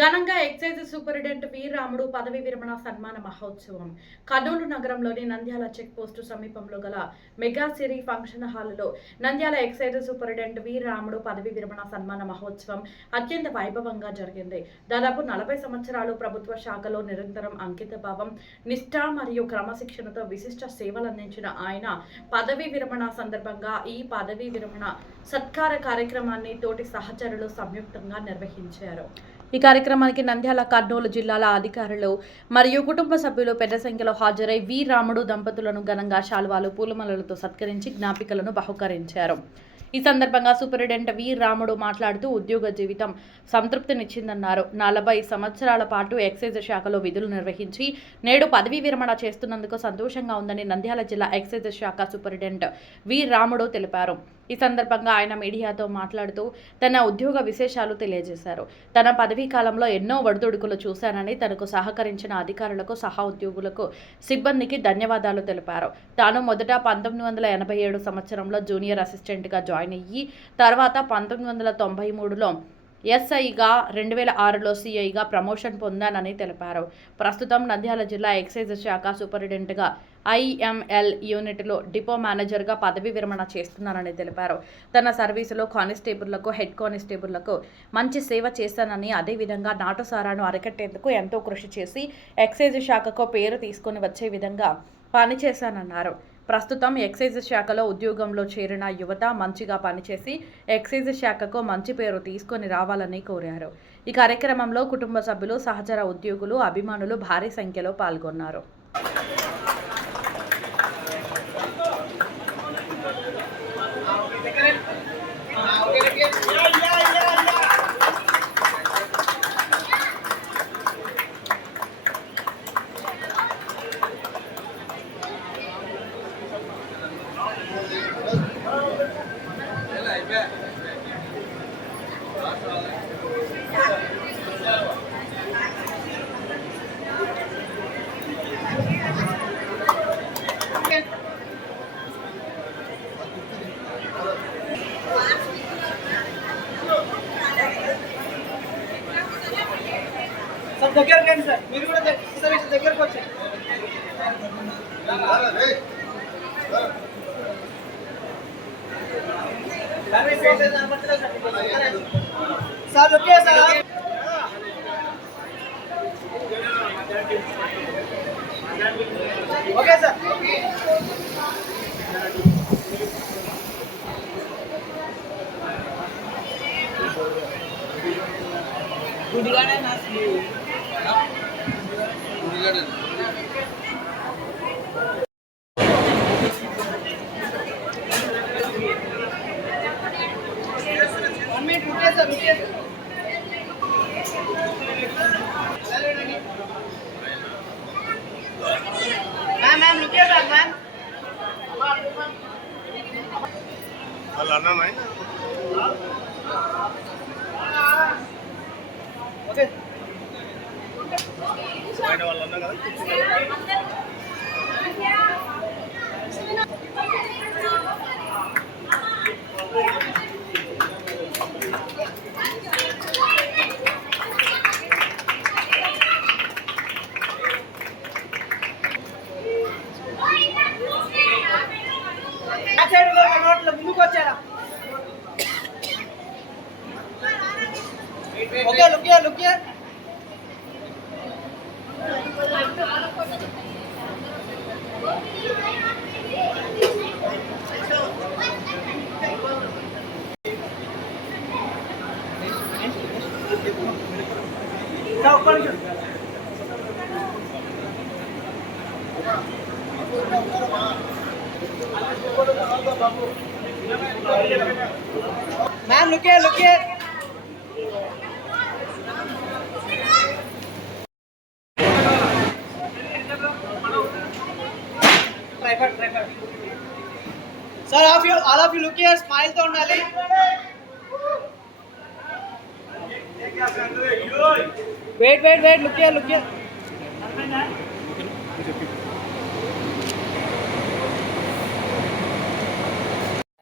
ఘనంగా excise superintendent వి రాముడు పదవి విరమణ సన్మాన మహోత్సవం కర్నూలు నగరంలోని నంద్యాల చెక్ పోస్టు సమీపంలో గల మెగా సిరీ ఫంక్షన్ హాల్లో నంద్యాల ఎక్సైజ్ సూపరింటెండెంట్ వి రాముడు పదవి విరమణ సన్మాన మహోత్సవం అత్యంత వైభవంగా జరిగింది. దాదాపు 40 సంవత్సరాలు ప్రభుత్వ శాఖలో నిరంతరం అంకితభావం, నిష్ఠ మరియు క్రమశిక్షణతో విశిష్ట సేవలందించిన ఆయన పదవి విరమణ సందర్భంగా ఈ పదవి విరమణ సత్కార కార్యక్రమాన్ని తోటి సహచరులు సంయుక్తంగా నిర్వహించారు. ఈ కార్యక్రమానికి నంద్యాల, కర్నూలు జిల్లాల అధికారులు మరియు కుటుంబ సభ్యులు పెద్ద సంఖ్యలో హాజరై వి రాముడు దంపతులను ఘనంగా శాలువాలు, పూలమాలలతో సత్కరించి జ్ఞాపికలను బహుకరించారు. ఈ సందర్భంగా సూపరింటెండెంట్ వి రాముడు మాట్లాడుతూ ఉద్యోగ జీవితం సంతృప్తినిచ్చిందన్నారు. 40 సంవత్సరాల పాటు ఎక్సైజ్ శాఖలో విధులు నిర్వహించి నేడు పదవీ విరమణ చేస్తున్నందుకు సంతోషంగా ఉందని నంద్యాల జిల్లా ఎక్సైజ్ శాఖ సూపరింటెండెంట్ వి రాముడు తెలిపారు. ఈ సందర్భంగా ఆయన మీడియాతో మాట్లాడుతూ తన ఉద్యోగ విశేషాలు తెలియజేశారు. తన పదవీ కాలంలో ఎన్నో ఒడిదుడుకులు చూశానని, తనకు సహకరించిన అధికారులకు, సహా ఉద్యోగులకు, సిబ్బందికి ధన్యవాదాలు తెలిపారు. తాను మొదట 1987 సంవత్సరంలో జూనియర్ అసిస్టెంట్గా జాయిన్ అయ్యి తర్వాత 1993లో ఎస్ఐగా, 2006లో సిఐగా ప్రమోషన్ పొందానని తెలిపారు. ప్రస్తుతం నంద్యాల జిల్లా ఎక్సైజ్ శాఖ సూపరింటెండెంట్గా ఐఎంఎల్ యూనిట్లో డిపో మేనేజర్గా పదవి విరమణ చేస్తున్నానని తెలిపారు. తన సర్వీసులో కానిస్టేబుళ్లకు, హెడ్ కానిస్టేబుళ్లకు మంచి సేవ చేశానని, అదేవిధంగా నాటుసారాను అరికట్టేందుకు ఎంతో కృషి చేసి ఎక్సైజ్ శాఖకు పేరు తీసుకొని వచ్చే విధంగా పనిచేశానన్నారు. ప్రస్తుతం ఎక్సైజ్ శాఖలో ఉద్యోగంలో చేరిన యువత మంచిగా పనిచేసి ఎక్సైజ్ శాఖకు మంచి పేరు తీసుకొని రావాలని కోరారు. ఈ కార్యక్రమంలో కుటుంబ సభ్యులు, సహచర ఉద్యోగులు, అభిమానులు భారీ సంఖ్యలో పాల్గొన్నారు. सब దగ్గరికి రండి సార్, మీరు కూడా సార్ ఇటు దగ్గరికి వచ్చండి. Sir okay sir, okay sir. గుడిగానే నాస్లి मैम रुकिए सर, मैम अल्लाह नहीं ओके मैंने वाला ना ముందుకు వచ్చారా? ఓకే లుకియా లుకియా मैम लुकिए लुकिए सर ऑल ऑफ यू लुकिए, स्माइल तो ఉండాలి. वेट लुकिए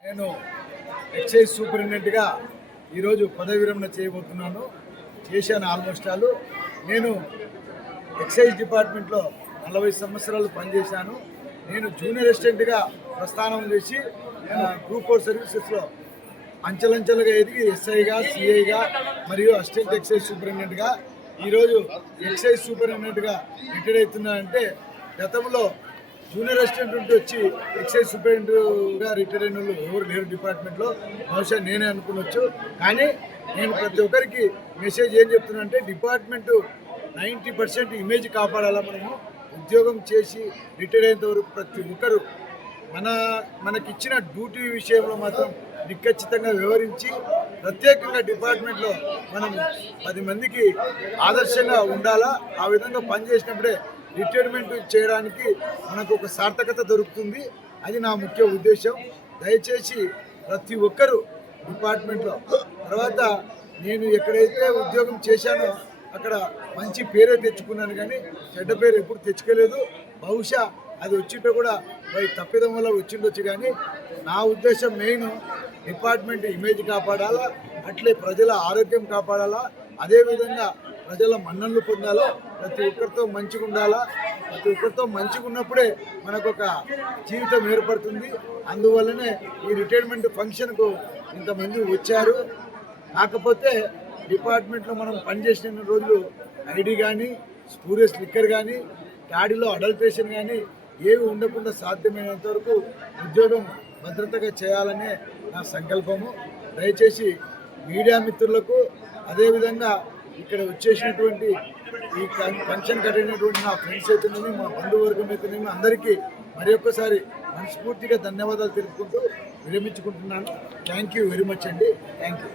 నేను ఎక్సైజ్ సూపరింటెండెంట్గా ఈరోజు పదవి విరమణ చేయబోతున్నాను. చేశాను. ఆల్మోస్ట్ ఆల్ నేను ఎక్సైజ్ డిపార్ట్మెంట్లో 40 సంవత్సరాలు పనిచేశాను. నేను జూనియర్ అసిస్టెంట్గా ప్రస్థానం చేసి గ్రూప్ 4 సర్వీసెస్లో అంచెలంచెలుగా ఎదిగి ఎస్ఐగా, సిఐగా మరియు అసిస్టెంట్ ఎక్సైజ్ సూపరింటెండెంట్గా ఈరోజు ఎక్సైజ్ సూపరింటెండెంట్గా రిటైర్ అవుతున్నానంటే గతంలో జూనియర్ అసిస్టెంట్ ఉంటే వచ్చి ఎక్సైజ్ సూపరింటెండెంట్గా రిటైర్ అయిన వాళ్ళు ఎవరు లేరు డిపార్ట్మెంట్లో. బహుశా నేనే అనుకునొచ్చు. కానీ నేను ప్రతి ఒక్కరికి మెసేజ్ ఏం చెప్తున్నా అంటే డిపార్ట్మెంటు 90% ఇమేజ్ కాపాడాలా. మనము ఉద్యోగం చేసి రిటైర్ అయ్యేంత వరకు ప్రతి ఒక్కరు మనకిచ్చిన డ్యూటీ విషయంలో మాత్రం నిఖచ్చితంగా వివరించి ప్రత్యేకంగా డిపార్ట్మెంట్లో మనం 10 మందికి ఆదర్శంగా ఉండాలా. ఆ విధంగా పనిచేసినప్పుడే రిటైర్మెంట్ చేయడానికి మనకు ఒక సార్థకత దొరుకుతుంది. అది నా ముఖ్య ఉద్దేశం. దయచేసి ప్రతి ఒక్కరూ డిపార్ట్మెంట్లో తర్వాత నేను ఎక్కడైతే ఉద్యోగం చేశానో అక్కడ మంచి పేరే తెచ్చుకున్నాను, కానీ చెడ్డ పేరు ఎప్పుడు తెచ్చుకోలేదు. బహుశా అది వచ్చింటే కూడా తప్పిదం వల్ల వచ్చిండొచ్చు. కానీ నా ఉద్దేశం మెయిన్ డిపార్ట్మెంట్ ఇమేజ్ కాపాడాలా, అట్లే ప్రజల ఆరోగ్యం కాపాడాలా, అదేవిధంగా ప్రజల మన్ననలు పొందాలా, ప్రతి ఒక్కరితో మంచిగా ఉండాలా. ప్రతి ఒక్కరితో మంచిగా ఉన్నప్పుడే మనకు ఒక జీవితం ఏర్పడుతుంది. అందువల్లనే ఈ రిటైర్మెంట్ ఫంక్షన్కు ఇంతమంది వచ్చారు. కాకపోతే డిపార్ట్మెంట్లో మనం పనిచేసిన రోజులు ఐడి కానీ, స్పూరియస్ లిక్కర్ కానీ, డాడీలో అడల్ట్రేషన్ కానీ ఏవి ఉండకుండా సాధ్యమైనంత వరకు ఉద్యోగం భద్రతగా చేయాలనే నా సంకల్పము. దయచేసి మీడియా మిత్రులకు, అదేవిధంగా ఇక్కడ వచ్చేసినటువంటి ఈ ఫంక్షన్ కట్టినటువంటి నా ఫ్రెండ్స్ అయితేనేమి, మా బంధువర్గం అయితేనేమి అందరికీ మరి ఒక్కసారి మనస్ఫూర్తిగా ధన్యవాదాలు తెలుపుకుంటూ విరమించుకుంటున్నాను. థ్యాంక్ యూ వెరీ మచ్ అండి. Thank you.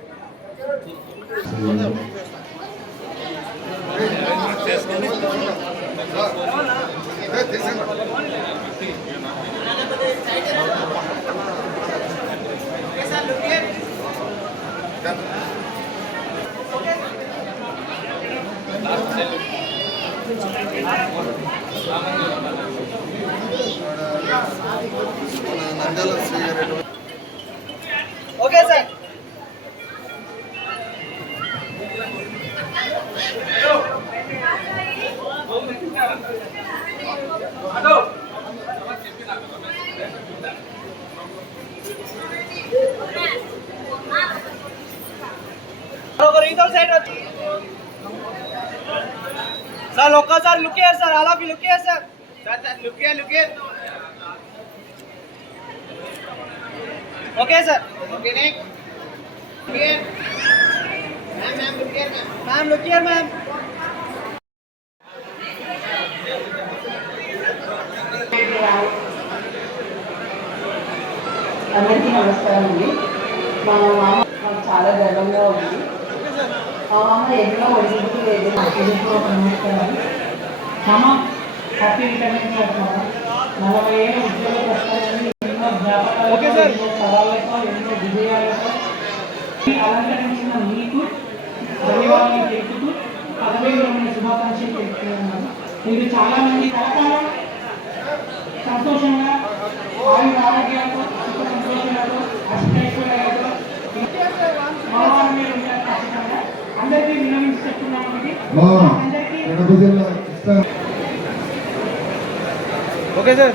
Okay sir. Sir, look here, sir. All of you, look here, sir. Sir, look here, look here. Okay, sir. Okay, next. Look here. Ma'am, look here, ma'am. Ma'am, look here, ma'am. అందరికీ నమస్కారం అండి. మా మామ మాకు చాలా గర్వంగా ఉంది. మా మామ ఎన్నో ఒడిదుడుకు లేదు, నాకు ఒక నమస్కారం. మామ హ్యాపీ రిటైర్మెంట్ మామ. 40 ఏళ్ళ ఉద్యోగ కష్టాలని ఎన్నో జ్ఞాపకాలతో, ఎన్నో సవాళ్ళతో, ఎన్నో విజయాలతో అలంకరించిన మీకు ధన్యవాదాలు తెలుపుతూ పదవిలో ఉన్న శుభాకాంక్షలు తెలుపుతున్నాను. మీరు చాలా మంది కలకాలం సంతోషంగా ఆయుర ఆరోగ్యాలతో, సుఖ సంతోషాలతో, అష్టైశ్వర్యాలతో ఖచ్చితంగా అందరికీ విన్నవించి చెప్తున్నామండి. అందరికీ ఓకే సార్.